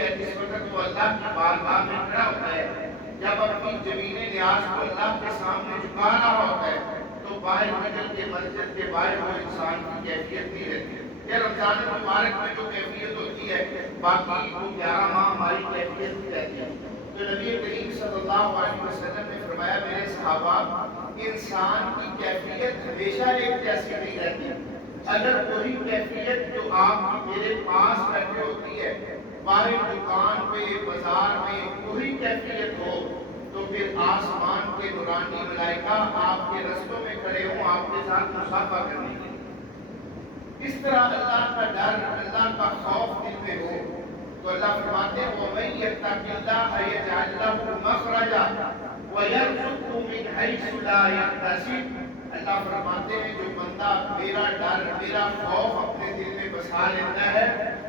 ہے جس وقت وہ اللہ کی بارگاہ میں کھڑا ہوتا ہے، جب اپنی زمین نیاز کو اللہ کے سامنے جھکا رہا ہوتا ہے، تو باہر نکل کے مسجد کے باہر وہ انسان کی کیفیت نہیں رہتی ہے۔ یہ رمضان المبارک میں جو کیفیت ہوتی ہے، باقی وہ 11 ماہ ہماری کیفیت نہیں رہتی ہے۔ تو نبی کریم صلی اللہ علیہ وسلم نے فرمایا میرے صحابہ، انسان کی کیفیت ہمیشہ ایک جیسی نہیں رہتی۔ اگر وہی کیفیت جو آپ میرے پاس بیٹھے ہوتی ہے، باہر دکان پہ بازار میں وہی کیفیت ہو، تو پھر آسمان کے نورانی ملائکہ آپ کے رستوں میں کھڑے ہوں آپ کے ساتھ مصافحہ کرنے کے لیے۔ اس طرح اللہ کا ڈر، اللہ کا خوف دل میں ہو تو اللہ فرماتے ہیں وَمَن يَتَّقِ اللَّهَ يَجْعَل لَّهُ مَخْرَجًا وَيَرْزُقْهُ مِنْ حَيْثُ لَا يَحْتَسِبُ۔ اللہ فرماتے ہیں جو بندہ میرا ڈر، میرا خوف اپنے دل میں بسا لیتا ہے،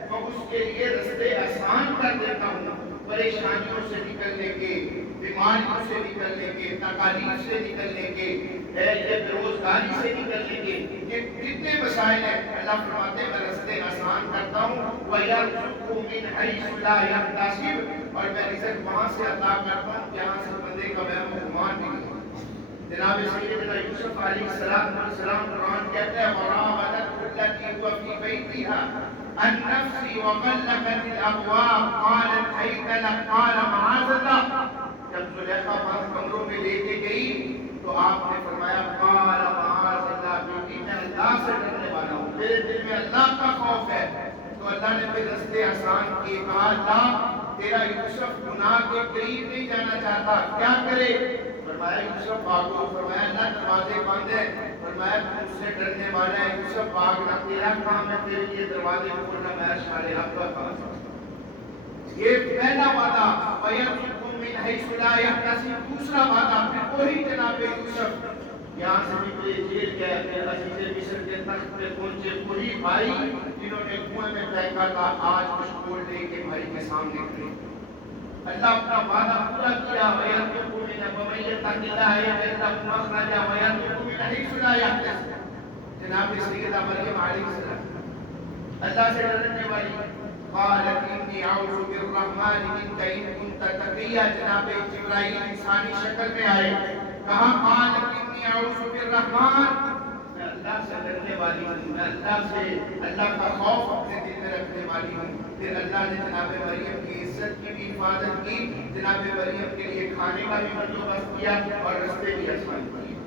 میں اس کے لیے رستے آسان کر دیتا ہوں، پریشانیوں سے نکلنے کے، بیماریوں سے نکلنے کے، تکالیف سے نکلنے کے، بے روزگاری سے نکلنے کے، یہ کتنے مسائل ہیں، اللہ فرماتے ہیں میں رستے آسان کرتا ہوں، وَيَرْزُقْهُ مِنْ حَيْثُ لَا يَحْتَسِبُ، اور میں رزق وہاں سے عطا کرتا ہوں جہاں سے بندے کا وہم و گمان بھی نہیں۔ جناب سیدنا یوسف علیہ السلام قرآن کہتا ہے وَرَاوَدَتْهُ الَّتِي هُوَ فِي بَيْتِهَا عَن نَّفْسِهِ وَغَلَّقَتِ الْأَبْوَابَ قَالَتْ هَيْتَ لَكَ قَالَ مَعَاذَ اللَّهِ۔ جب زلیخا بند کمروں میں لے کے گئی تو آپ نے فرمایا قال معاذ اللہ، بیٹی میں اللہ سے ڈرنے والا ہوں، میرے دل میں اللہ کا خوف ہے۔ تو اللہ نے پھر رستے آسان کیے، کہا اللہ تیرا یوسف گناہ کے قریب نہیں جانا چاہتا، کیا کرے؟ فرمایا یوسف بھاگو، فرمایا اللہ دروازے بند ہیں، فرمایا تو مجھ سے ڈرنے والا ہے، یوسف بھاگنا تیرا کام ہے، تیرے لیے دروازے کھولنا میں اشارے حق کا کام ہے۔ یہ پہلا وعدہ وَيَرْزُقْهُ مِنْ حَيْثُ لَا يَحْتَسِبُ، دوسرا وعدہ پھر وہی جناب یوسف یہاں سے نکلے جیل گئے، پھر عزیز مصر کے تخت پہ پہنچے، وہی بھائی جنہوں نے کنویں میں پھینکا تھا آج مشغول لے کے بھائی کے سامنے کھڑے۔ اللہ اپنا وعدہ پورا کیا وَيَرْزُقْهُ مِنْ يَتَّقِ اللَّهَ يَجْعَل لَّهُ مَخْرَجًا وَيَرْزُقْهُ مِنْ حَيْثُ لَا يَحْتَسِبُ۔ جناب سیدہ مریم علیہ السلام اللہ سے ڈرنے والی، قالت انی اعوذ بالرحمن منک ان کنت تقیا، جناب جبرائیل انسانی شکل میں آئے، کہا قالت انی اعوذ بالرحمن، میں اللہ سے ڈرنے والی ہوں، میں اللہ سے، اللہ کا خوف اپنے دل میں رکھنے والی ہوں۔ پھر اللہ نے جناب مریم کی عزت کی بھی حفاظت کی، جناب مریم کے لیے کھانے کا بھی بندوبست کیا اور رستے بھی آسان کیے۔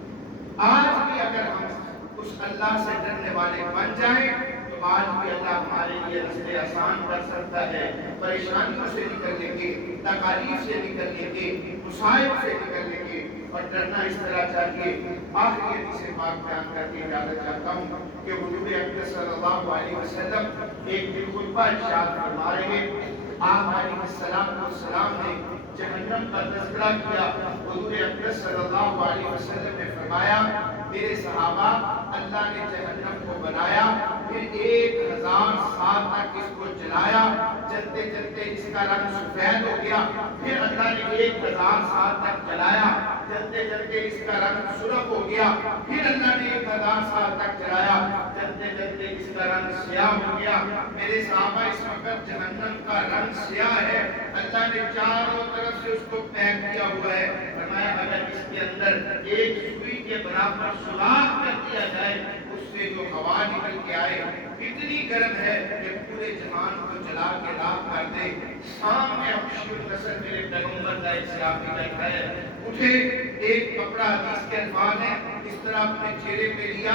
آج بھی اگر ہم اس اللہ سے ڈرنے والے بن جائیں تو آج بھی اللہ ہمارے لیے رستے آسان کر سکتا ہے، پریشانیوں سے نکلنے کے، تکالیف سے نکلنے کے، مصائب سے نکلنے کے، اور ڈرنا اس طرح چاہیے۔ آخری حدیث پاک بیان کر کے اجازت چاہتا ہوں کہ حضور اکرم صلی اللہ علیہ وسلم ایک دن خطبہ ارشاد فرما رہے ہیں، آپ علیہ السلام نے جہنم کا تذکرہ کیا۔ حضور اکرم صلی اللہ علیہ وسلم نے فرمایا میرے صحابہ اللہ نے جہنم کو بنایا، پھر 1000 سال تک اس کو جلایا، جلتے جلتے اس کا رنگ سفید ہو گیا، پھر اللہ نے 1000 سال تک جلایا، جلتے جلتے اس کا رنگ سرخ ہو گیا، پھر اللہ نے 1000 سال تک جلایا، جلتے جلتے اس کا رنگ سیاہ ہو گیا۔ میرے صحابہ اس وقت جہنم کا رنگ سیاہ ہے، اللہ نے چاروں طرف سے اس کو پیک کیا ہوا ہے۔ فرمایا اگر اس کے اندر ایک سوئی کے برابر سوراخ کر دیا جائے، اس سے جو ہوا نکل کے آئے اتنی گرم ہے کہ پورے جہان کو جلا کے راکھ کر دے۔ سامنے حبشی النسل میرے پیغمبر کا ایک صحابی بیٹھا ہے، اٹھے، ایک کپڑا حدیث کے الفاظ ہیں اس طرح اپنے چہرے پہ لیا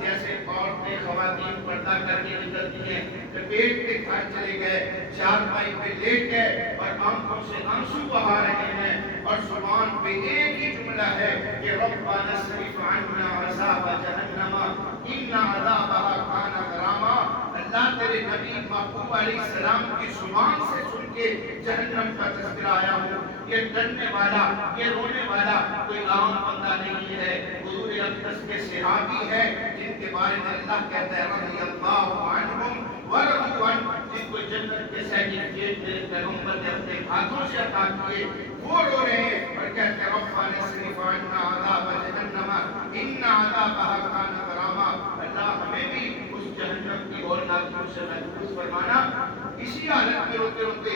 جیسے عورتیں خواتین پردہ کر کے نکلتی ہیں، لپیٹ کے گھر چلے گئے، چارپائی پہ لیٹ گئے اور آنکھوں سے آنسو بہا رہے ہیں اور زبان پہ ایک ہی جملہ ہے کہ ربنا اصرف عنا عذاب جہنم ان عذابها کان غراما۔ اللہ تیرے نبی محبوب علیہ السلام کی زبان سے سن کے جہنم کا تذکرہ آیا ہوں۔ یہ ڈرنے والا، یہ رونے والا کوئی عام بندہ نہیں ہے، حضور اقدس کے صحابی ہے جن کے بارے میں اللہ کہتا ہے رضی اللہ عنہم ورضوا عنہ، جن کو جنت کے سرٹیفکیٹ میرے پیغمبر نے اپنے ہاتھوں سے عطا کیے، وہ رو رہے ہیں اور کہتے ہیں ربنا اصرف عنا عذاب جہنم ان عذابها کان غراما۔ اللہ ہمیں بھی اس جہنم کی اور ناکیوں سے محفوظ فرمانا۔ اسی حالت میں روتے روتے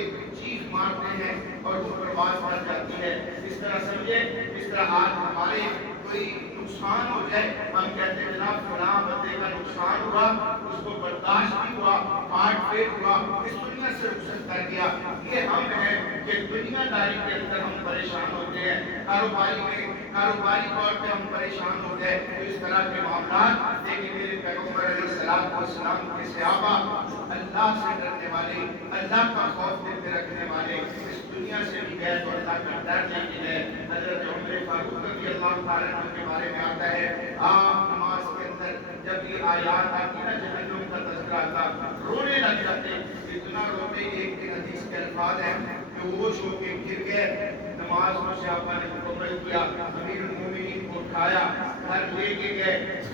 اور وہ پرواز بڑھ جاتی ہے. اس طرح سمجھے، اس طرح آج ہمارے کوئی نقصان ہو جائے، ہم کہتے ہیں جناب فلاں بندے کا نقصان ہوا، اس کو برداشت بھی ہوا، ہارٹ فیل ہوا، اس دنیا سے رخصت کر دیا. یہ ہم ہیں کہ دنیا داری کے اندر ہم پریشان ہوتے ہیں، کاروباری طور پہ ہم پریشان ہو گئے. تو اس طرح کے معاملات لیکن میرے پیغمبر علیہ الصلوۃ والسلام کے صحابہ اللہ سے ڈرنے والے، اللہ کا خوف دل میں رکھنے والے، اس دنیا سے بھی گئے تو اللہ کا ڈر لے کے گئے. حضرت عمر فاروق رضی اللہ تعالیٰ عنہ کے بارے میں آتا ہے، آپ نماز کے اندر جب یہ آیات آتی نا جہنم کا تذکرہ آتا، رونے لگ جاتے. اتنا روتے، ایک دن حدیث کے الفاظ ہیں کہ ہوش ہو کے گر گئے. نماز کو صحابہ نے مکمل کیا، امیر المومنین کو اٹھایا، گھر لے کے گئے.